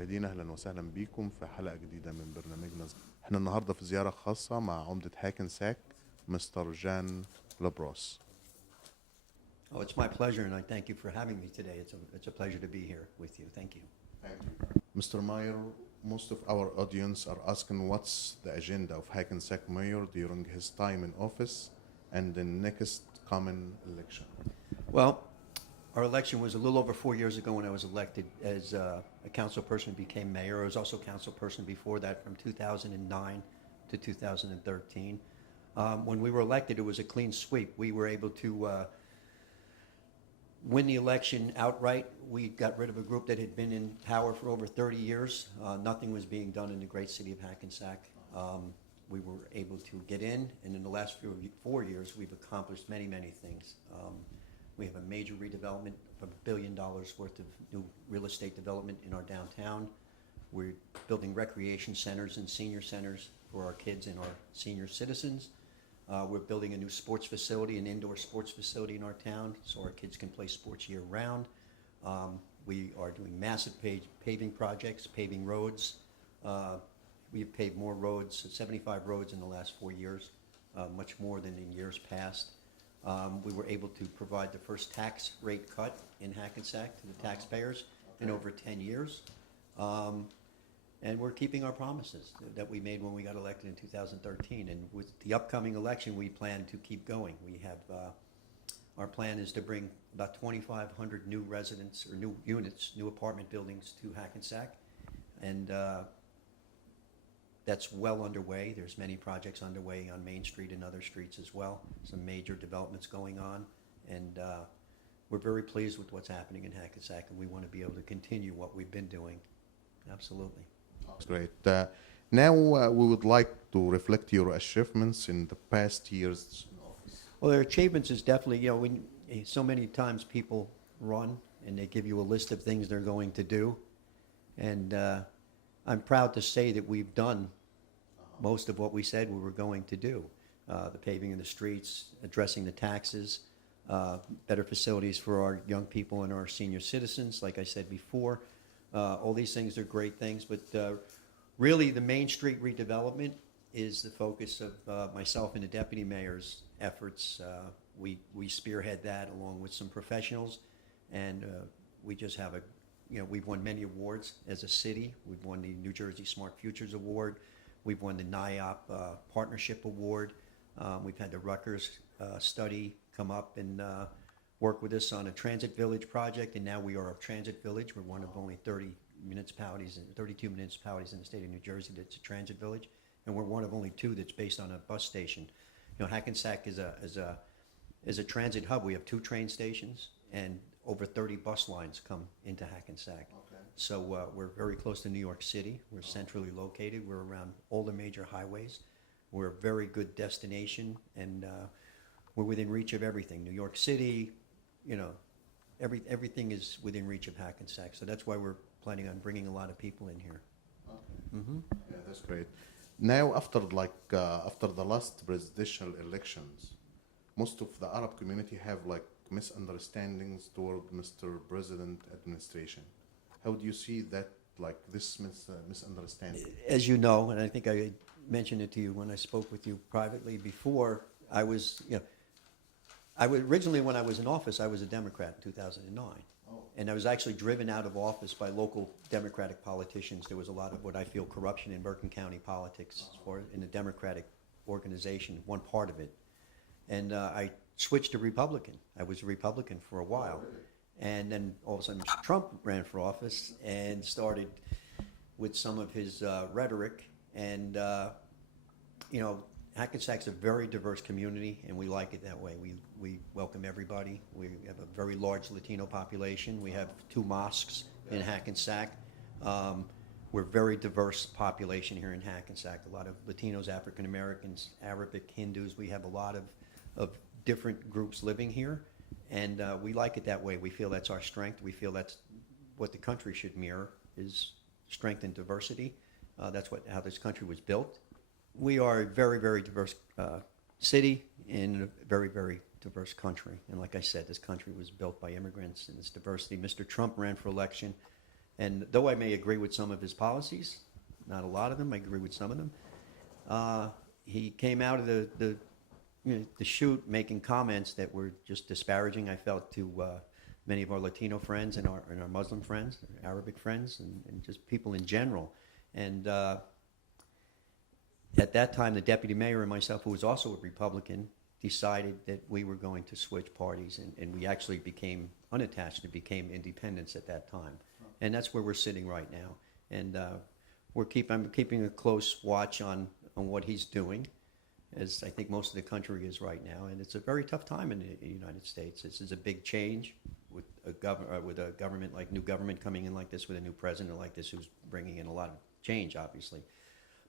مشاهدينا أهلا وسهلا بكم في حلقة جديدة من برنامجنا. احنا النهاردة في زيارة خاصة مع عمدة هاكنساك مستر جان لابروس. Oh, it's my pleasure, and I thank you for having me today. It's a pleasure to be here with you. Thank you. Thank you. Mr. Mayor, most of our audience are asking what's the agenda of Hackensack Mayor during his time in office and the next coming election. Well, our election was a little over 4 years ago when I was elected as a council person, became mayor. I was also council person before that from 2009 to 2013. When we were elected, it was a clean sweep. We were able to win the election outright. We got rid of a group that had been in power for over 30 years. Nothing was being done in the great city of Hackensack. We were able to get in, and in the last 4 years, we've accomplished many, many things. We have a major redevelopment of $1 billion worth of new real estate development in our downtown. We're building recreation centers and senior centers for our kids and our senior citizens. We're building a new sports facility, an indoor sports facility in our town, so our kids can play sports year-round. We are doing massive paving projects, paving roads. We've paved more roads, 75 roads in the last 4 years, much more than in years past. We were able to provide the first tax rate cut in Hackensack to the taxpayers in over 10 years. And we're keeping our promises that we made when we got elected in 2013. And with the upcoming election, we plan to keep going. We have, our plan is to bring about 2,500 new residents or new units, new apartment buildings to Hackensack. And that's well underway. There's many projects underway on Main Street and other streets as well. Some major developments going on. And we're very pleased with what's happening in Hackensack, and we want to be able to continue what we've been doing. Absolutely. That's great. Now we would like to reflect your achievements in the past years in office. Well, their achievements is definitely, when so many times people run and they give you a list of things they're going to do. And I'm proud to say that we've done most of what we said we were going to do. The paving of the streets, addressing the taxes, better facilities for our young people and our senior citizens, like I said before. All these things are great things, but really the Main Street redevelopment is the focus of myself and the deputy mayor's efforts. We spearhead that along with some professionals, and we just have we've won many awards as a city. We've won the New Jersey Smart Futures Award. We've won the NIOP Partnership Award. We've had the Rutgers study come up and work with us on a transit village project, and now we are a transit village. We're one of only 32 municipalities in the state of New Jersey that's a transit village, and we're one of only 2 that's based on a bus station. Hackensack is a transit hub. We have 2 train stations, and over 30 bus lines come into Hackensack. Okay. So we're very close to New York City. We're centrally located. We're around all the major highways. We're a very good destination, and we're within reach of everything. New York City, everything is within reach of Hackensack. So that's why we're planning on bringing a lot of people in here. Okay. Mm-hmm. Yeah, that's great. Now, after the last presidential elections, most of the Arab community have misunderstandings toward Mr. President administration. How do you see that, this misunderstanding? As you know, and I think I mentioned it to you when I spoke with you privately before, I was, originally when I was in office, I was a Democrat in 2009. Oh. And I was actually driven out of office by local Democratic politicians. There was a lot of what I feel corruption in Bergen County politics or in the Democratic organization, one part of it. And I switched to Republican. I was a Republican for a while. Oh, really? And then all of a sudden Mr. Trump ran for office and started with some of his rhetoric. And, Hackensack's a very diverse community, and we like it that way. We welcome everybody. We have a very large Latino population. We have 2 mosques in Hackensack. We're a very diverse population here in Hackensack. A lot of Latinos, African Americans, Arabic, Hindus. We have a lot of different groups living here, and we like it that way. We feel that's our strength. We feel that's what the country should mirror, is strength and diversity. That's how this country was built. We are a very, very diverse city in a very, very diverse country. And like I said, this country was built by immigrants and its diversity. Mr. Trump ran for election And though I may agree with some of his policies, not a lot of them, I agree with some of them, he came out of the chute making comments that were just disparaging, I felt, to many of our Latino friends and our Muslim friends, Arabic friends, and just people in general. And at that time, the deputy mayor and myself, who was also a Republican, decided that we were going to switch parties, and we actually became unattached and became independents at that time. And that's where we're sitting right now. And I'm keeping a close watch on what he's doing, as I think most of the country is right now. And it's a very tough time in the United States. This is a big change with a government, like new government coming in like this, with a new president like this, who's bringing in a lot of change, obviously.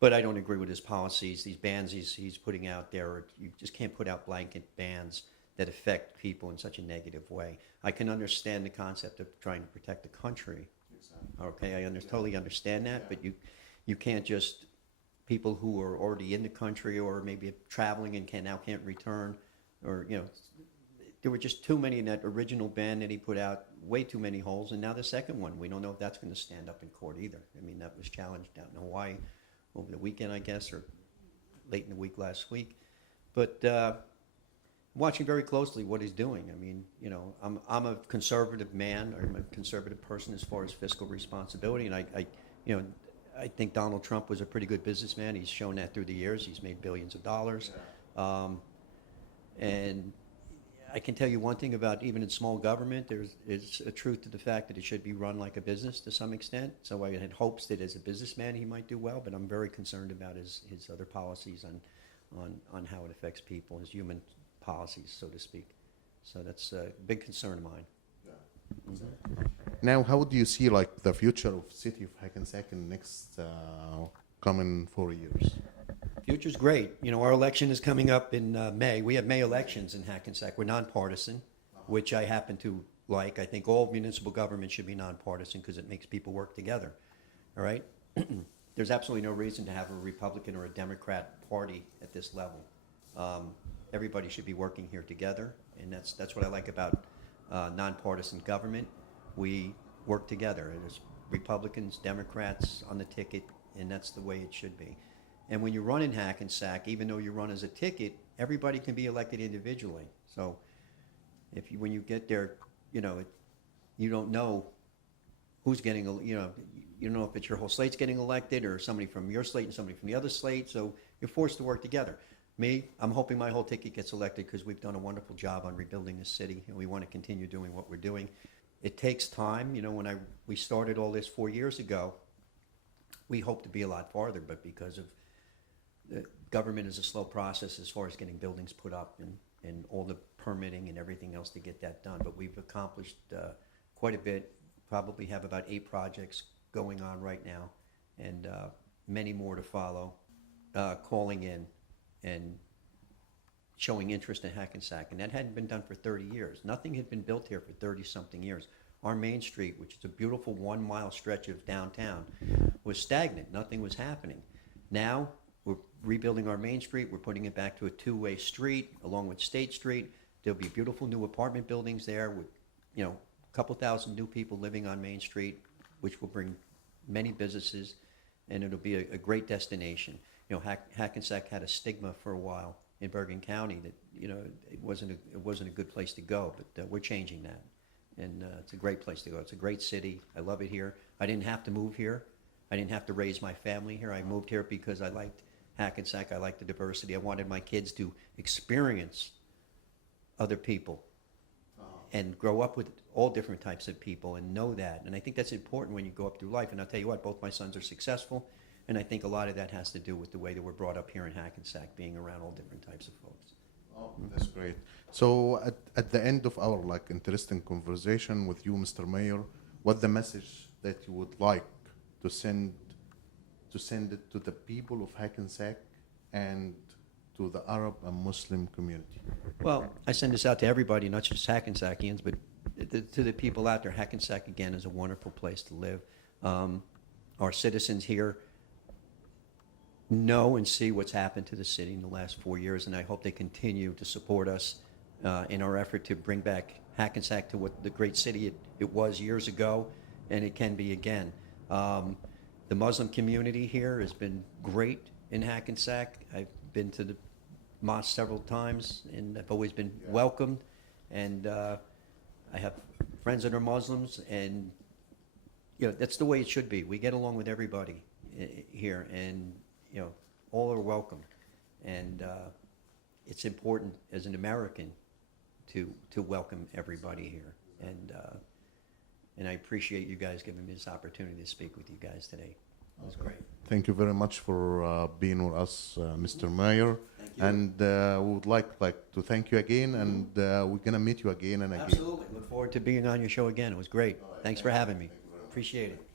But I don't agree with his policies. These bans he's putting out there, you just can't put out blanket bans that affect people in such a negative way. I can understand the concept of trying to protect the country. Exactly. Okay, I totally understand that, but you can't just, people who are already in the country or maybe traveling and can't return, or, there were just too many in that original ban that he put out, way too many holes, and now the second one, we don't know if that's going to stand up in court either. I mean, that was challenged out in Hawaii over the weekend, I guess, or late in the week last week. But I'm watching very closely what he's doing. I mean, I'm a conservative man, or I'm a conservative person as far as fiscal responsibility, and I think Donald Trump was a pretty good businessman. He's shown that through the years. He's made billions of dollars. And I can tell you one thing about, even in small government, is a truth to the fact that it should be run like a business to some extent. So I had hopes that as a businessman he might do well, but I'm very concerned about his other policies on how it affects people, his human policies, so to speak. So that's a big concern of mine. Yeah. Mm-hmm. Now, how do you see like the future of city of Hackensack in the next coming 4 years? Future's great. Our election is coming up in May. We have May elections in Hackensack. We're nonpartisan, which I happen to like. I think all municipal government should be nonpartisan because it makes people work together. All right? There's absolutely no reason to have a Republican or a Democrat party at this level. Everybody should be working here together, and that's what I like about nonpartisan government. We work together. There's Republicans, Democrats on the ticket, and that's the way it should be. And when you run in Hackensack, even though you run as a ticket, everybody can be elected individually. So when you get there, you don't know who's getting, you don't know if it's your whole slate's getting elected or somebody from your slate and somebody from the other slate. So you're forced to work together. I'm hoping my whole ticket gets elected because we've done a wonderful job on rebuilding this city, and we want to continue doing what we're doing. It takes time. When we started all this 4 years ago, we hoped to be a lot farther, but because of the government is a slow process as far as getting buildings put up and all the permitting and everything else to get that done. But we've accomplished quite a bit, probably have about 8 projects going on right now, and many more to follow, calling in and showing interest in Hackensack. And that hadn't been done for 30 years. Nothing had been built here for 30-something years. Our Main Street, which is a beautiful 1-mile stretch of downtown, was stagnant. Nothing was happening. Now, we're rebuilding our Main Street. We're putting it back to a 2-way street along with State Street. There'll be beautiful new apartment buildings there with, a couple thousand new people living on Main Street, which will bring many businesses, and it'll be a great destination. Hackensack had a stigma for a while in Bergen County that, it wasn't a good place to go, but we're changing that. And it's a great place to go. It's a great city. I love it here. I didn't have to move here. I didn't have to raise my family here. I moved here because I liked Hackensack. I liked the diversity. I wanted my kids to experience other people and grow up with all different types of people and know that. And I think that's important when you go up through life. And I'll tell you what, both my sons are successful. And I think a lot of that has to do with the way that we're brought up here in Hackensack, being around all different types of folks. Oh, that's great. So at the end of our interesting conversation with you, Mr. Mayor, what's the message that you would like to send it to the people of Hackensack and to the Arab and Muslim community? Well, I send this out to everybody, not just Hackensackians, but to the people out there. Hackensack, again, is a wonderful place to live. Our citizens here know and see what's happened to the city in the last 4 years, and I hope they continue to support us in our effort to bring back Hackensack to what the great city it was years ago, and it can be again. The Muslim community here has been great in Hackensack. I've been to the mosque several times, and I've always been welcomed. And I have friends that are Muslims, and that's the way it should be. We get along with everybody here, and all are welcome. And it's important as an American to welcome everybody here. And I appreciate you guys giving me this opportunity to speak with you guys today. It was great. Thank you very much for being with us, Mr. Mayor. Thank you. And we would like to thank you again, and we're gonna meet you again and again. Absolutely. Look forward to being on your show again. It was great. Thanks for having me. Appreciate it.